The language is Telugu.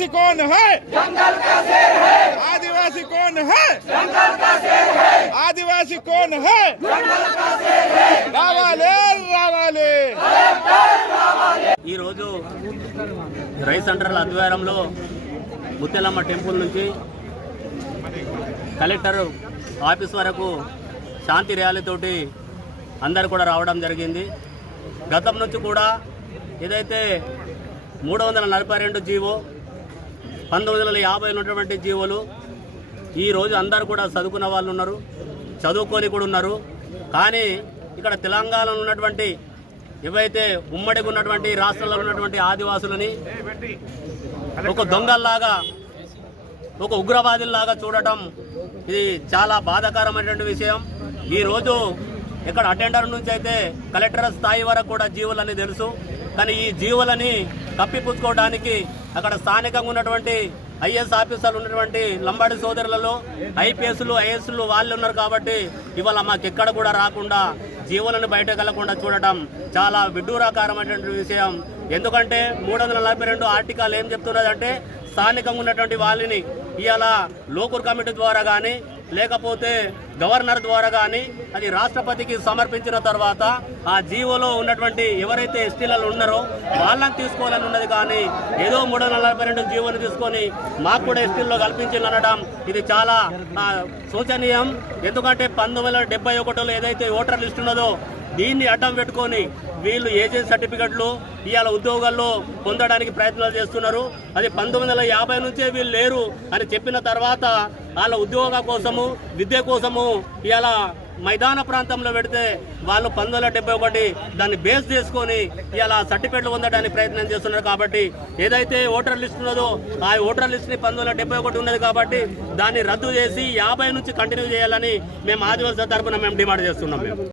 आदिवासी कौन है जंगल का शेर है आदिवासी कौन है जंगल का शेर है आदिवासी कौन है जंगल का शेर है रावाले रावाले ఈరోజు రైస్ సెంటర్ల ఆధ్వర్యంలో ముత్యాలమ్మ టెంపుల్ నుంచి కలెక్టర్ ఆఫీస్ వరకు శాంతి ర్యాలీతోటి అందరు కూడా రావడం జరిగింది గతం నుంచి కూడా ఏదైతే మూడు వందల నలభై రెండు జీవో పంతొమ్మిది వందల యాభై ఉన్నటువంటి జీవోలు. ఈరోజు అందరు కూడా చదువుకున్న వాళ్ళు ఉన్నారు చదువుకొని కూడా ఉన్నారు. కానీ ఇక్కడ తెలంగాణలో ఉన్నటువంటి ఏవైతే ఉమ్మడికి ఉన్నటువంటి రాష్ట్రంలో ఉన్నటువంటి ఆదివాసులని ఒక దొంగల్లాగా ఒక ఉగ్రవాదుల్లాగా చూడటం ఇది చాలా బాధాకరమైనటువంటి విషయం. ఈరోజు ఇక్కడ అటెండర్ నుంచి అయితే కలెక్టర్ స్థాయి వరకు కూడా జీవులని తెలుసు. కానీ ఈ జీవులని కప్పిపుచ్చుకోవడానికి అక్కడ స్థానికంగా ఉన్నటువంటి ఐఏఎస్ ఆఫీసర్లు ఉన్నటువంటి లంబాడి సోదరులలో ఐపీఎస్లు ఐఎస్లు వాళ్ళు ఉన్నారు కాబట్టి ఇవాళ మాకు ఎక్కడ కూడా రాకుండా జీవులను బయట వెళ్ళకుండా చూడటం చాలా విడ్డూరాకారమైనటువంటి విషయం. ఎందుకంటే మూడు వందల నలభై రెండు ఆర్టికల్ ఏం చెప్తున్నదంటే స్థానికంగా ఉన్నటువంటి వాళ్ళని ఇవాళ లోకల్ కమిటీ ద్వారా కానీ లేకపోతే గవర్నర్ ద్వారా కానీ అది రాష్ట్రపతికి సమర్పించిన తర్వాత ఆ జీవోలో ఉన్నటువంటి ఎవరైతే ఎస్టీలలో ఉన్నారో వాళ్ళని తీసుకోవాలని ఉన్నది కానీ ఏదో మూడు వందల నలభై రెండు జీవోని తీసుకొని మాకు కూడా ఎస్టీల్లో కల్పించాలనడం ఇది చాలా శోచనీయం. ఎందుకంటే పంతొమ్మిది వందల డెబ్బై ఒకటిలో ఏదైతే ఓటర్ లిస్ట్ ఉన్నదో దీన్ని అడ్డం పెట్టుకొని వీళ్ళు ఏజెంట్ సర్టిఫికెట్లు ఇవాళ ఉద్యోగాల్లో పొందడానికి ప్రయత్నాలు చేస్తున్నారు. అది పంతొమ్మిది వందల యాభై నుంచే వీళ్ళు లేరు అని చెప్పిన తర్వాత వాళ్ళ ఉద్యోగ కోసము విద్య కోసము ఇవాళ మైదాన ప్రాంతంలో పెడితే వాళ్ళు పంతొమ్మిది వందల ఒకటి దాన్ని బేస్ చేసుకొని ఇలా సర్టిఫికెట్లు పొందడానికి ప్రయత్నం చేస్తున్నారు కాబట్టి ఏదైతే ఓటర్ లిస్ట్ ఉన్నదో ఆ ఓటర్ లిస్ట్ని పంతొమ్మిది డెబ్బై ఒకటి ఉన్నది కాబట్టి దాన్ని రద్దు చేసి యాభై నుంచి కంటిన్యూ చేయాలని మేము ఆదివాసుల తరపున మేము డిమాండ్ చేస్తున్నాం మేము.